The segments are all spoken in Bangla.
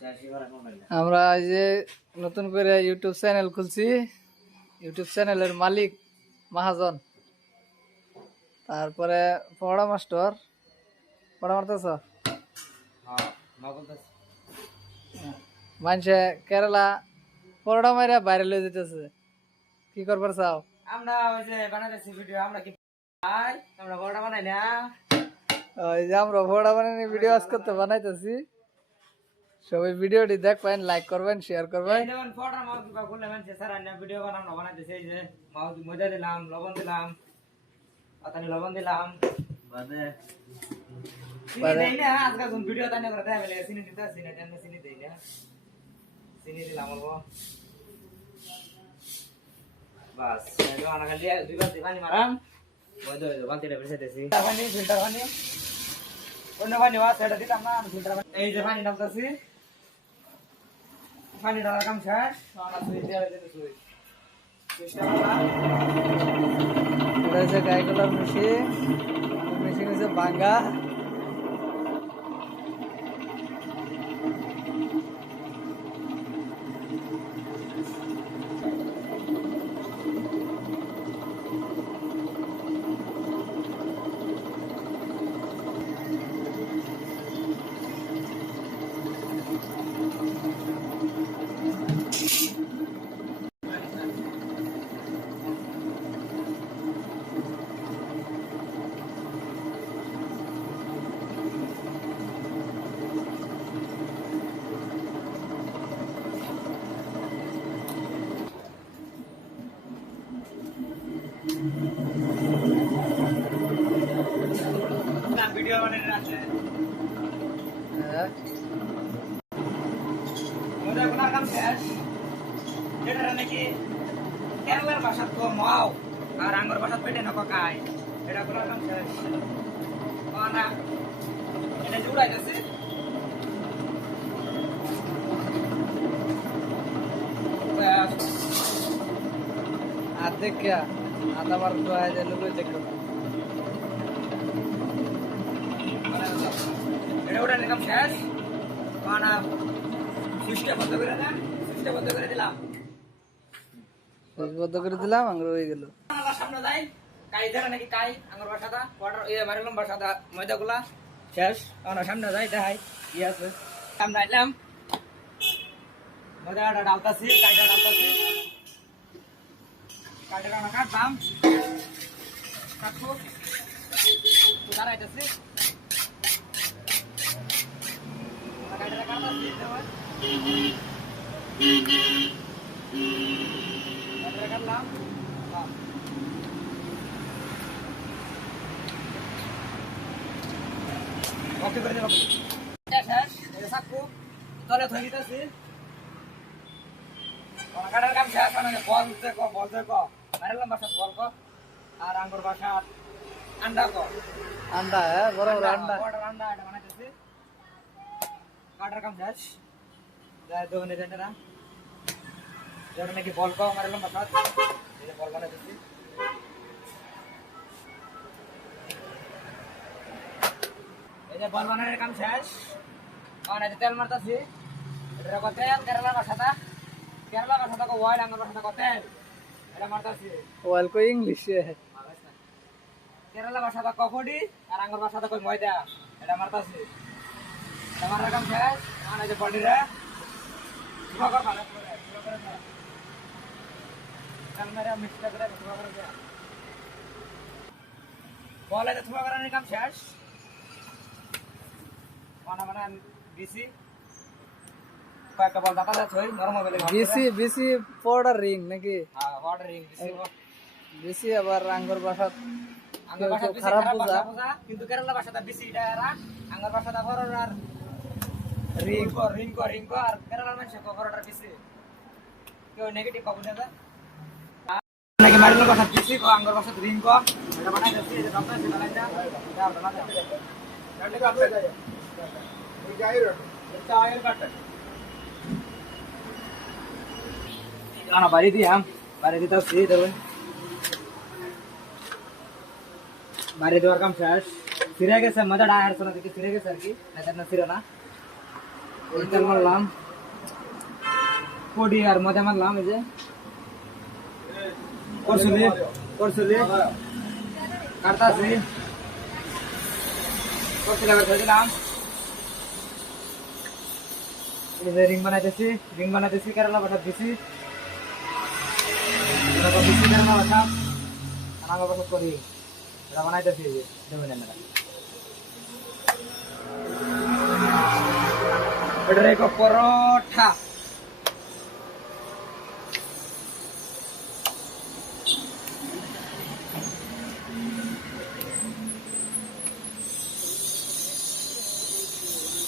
আমরা এই যে নতুন করে ইউটিউব চ্যানেল খুলছি। ইউটিউব চ্যানেলের মালিক মহাজন। তারপরে পড়া মাস্টার পড়া মারতেছ মানুষে কেরালা পড়া মাইরা বাইরে লয়ে যেতেছে। কি করবার চাও? আমরা ওই যে বানাইতেছি ভিডিও। আমরা কি আমরা পড়া বানাই না? ওই যে আমরা পড়া বানানি ভিডিও আজকে তো বানাইতেছি। সবাই ভিডিওটি দেখবেন, লাইক করবেন, শেয়ার করবেন। যেমন পড়া মাউস বা করলে মানে স্যার আমরা ভিডিও বানানো বানাইতেছি। এই যে মাউস ময়দা দিলাম, লবণ দিলাম, আতানি লবণ দিলাম, বাদে চিনি দেই না। আজকে কোন ভিডিও তানে করে দেয় বলে চিনি দিতে চিনি দেন, চিনি দেই না। চিনি দিলাম অল্প, বাস। এগুলো আনা খালি দুইবার পানি মারাম, ময়দা বালতিটা বেসাইতেছি। পানি ফিল্টার পানি, অন্য পানি ওয়া সেটা দিলাম না, ফিল্টার পানি। এই যে পানি ঢালতেছি, পানি ঢালার কাম শেষ। আমরা সুইচ দেওয়া হয়ে যেতে সুইচ সুইচটা এটা হচ্ছে গাইগুলোর মেশিন। মেশিন হচ্ছে ভাঙ্গা। ভিডিও বানাই রাখছে। মজা করার কাম শেষ। এটা নাকি কেরালার ভাষা তো মাও আর আঙ্গুর ভাষা পেটে না কাকাই। এটা করার কাম শেষ। না এটা জুড়াই গেছে। আর দেখ क्या आधा बार तो आया जे लोग देखो এটা ওটা কাম শেষ। না সুইচটা বন্ধ করে দেন, সুইচটা বন্ধ করে দিলাম। সুইচ বন্ধ করে দিলাম, আঙ্গুর হয়ে গেল। আমার সামনে যাই কাই ধরে নাকি কাই আঙ্গুর ভাষাটা ওয়াটার এ মারিলাম ভাষাটা ময়দাগুলা শেষ। আমার সামনে যাই দেখাই কি আছে। সামনে আইলাম, ময়দাটা ডালতাছি, কাইটা ডালতাছি, কাইটা না কাটলাম, কাটবো তো দাঁড়াইতেছি। কাইটা কাটতাছি, কাইটা কাটলাম। ওকে করে দেব। শেষ এই সাকু তলে ধরে দিতেছি। কাটার কাম শেষ। মানে বল দেখো, বল দেখো, মারলাম বাসা বল কো আর আঙ্গুর বাসা আন্ডা কো। আন্ডা বড় বড় আন্ডা। বড় আন্ডা এটা বানাইতেছি। কাটার কাম শেষ। যাই দোনে দেন না। যেটা নাকি বল কো মারলাম বাসা এই বল বানাইতেছি। এই যে বল বানানোর কাম শেষ। আর এই তেল মারতাছি। এটা কো তেল কেরালা ভাষাটা, কেরালা ভাষাটা কো ওয়াইল, আঙ্গুর ভাষাটা কো তেল। এটা মারতাছি। ওয়াল কো ইংলিশ কেরালা ভাষাটা কফডি আর আঙ্গুর ভাষাটা কই ময়দা। এটা মারতাছি। আমার কাম শেষ। আর এই যে বডিরে সুগার ভালো করে সুগার করে কালমেরা মিক্স করে সুগার করে দেয়া। বলে তো সুগার করার কাম শেষ। বানা বিসি কয়েকটা বল দাতা যাচ্ছে নরম হবে। বিসি পাউডার রিং নাকি? হ্যাঁ পাউডার রিং বিসি আবার আঙ্গুর ভাষা আঙ্গুর ভাষা খারাপ বুঝা, কিন্তু কেরালা ভাষাটা বিসি এটা আর আঙ্গুর ভাষাটা বড়র আর রিং রিং আর কেরালা ভাষা বড়টার বিসি। কেউ নেগেটিভ কব দেবে নাকি মারিলো ভাষা বিসি কো আঙ্গুর ভাষা রিং কো। এটা বানাই দিছি। এটা দাও এটা লাইনটা এটা বানা দে। কাটলে কাটলে যায় এই গায়ের এটা আয়ের কাটে আনা বাড়ি দিয়াম। বাড়ি দিতেছি ধরুন, বাড়ি দেওয়ার কাম শেষ। ফিরে গেছে মজা ডায়ার শোনা দিকে ফিরে গেছে আর কি, না ছিল না। এই তেল মারলাম পডি আর মজা মারলাম এই যে করছলি কাটতাছি করছলি আবার ধরে দিলাম এই যে রিং বানাইতেছি কেরালা বাটা দিছি কেরালা বাটা আনাগা বাটা করি এটা বানাইতেছি এই যে দেখুন আপনারা এটা রেখো পরোটা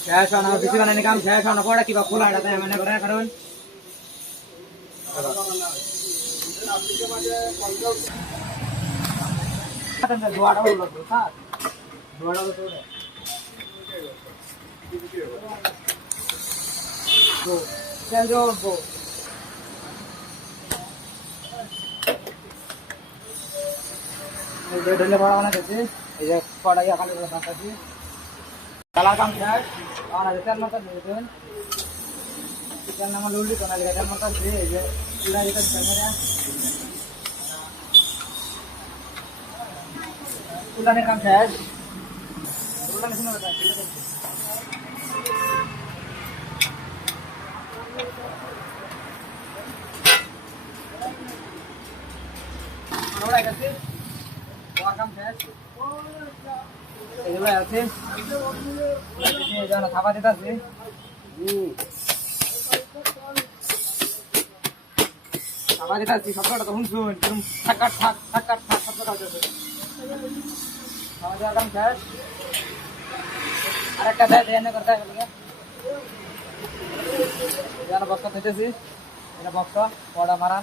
শেষ হওয়া বেশি বানানি কাম শেষ হওয়া পড়া কিবা খোলা এটা মানে করে কারণ দোয়াটা হলো স্যার দোয়াটা হলো তো তেল জলবো এই যে ঢেলে বড়া বানাতেছি এই যে কড়াই আকালে বানাতেছি কালার কাম শেষ আর আজ তেল মতো দিবেন চিকেন নামা লুলি তো না লাগে তেল মতো দিয়ে এই যে চুলা যেটা ক্যামেরা চুলানের কাম শেষ চুলানের শুনে কথা ওরা গেছে ওর কাম শেষ এগুলো আছে এই জানা খাবার দিতে আছে খাবার দিতে আছে সবটা তো শুনছো এরকম ঠাক শব্দটা হচ্ছে খাবার দেওয়ার কাম শেষ আরেকটা দেয় দেয় না করতে হবে জানা বক্স দিতেছি এটা বক্স বড় মারা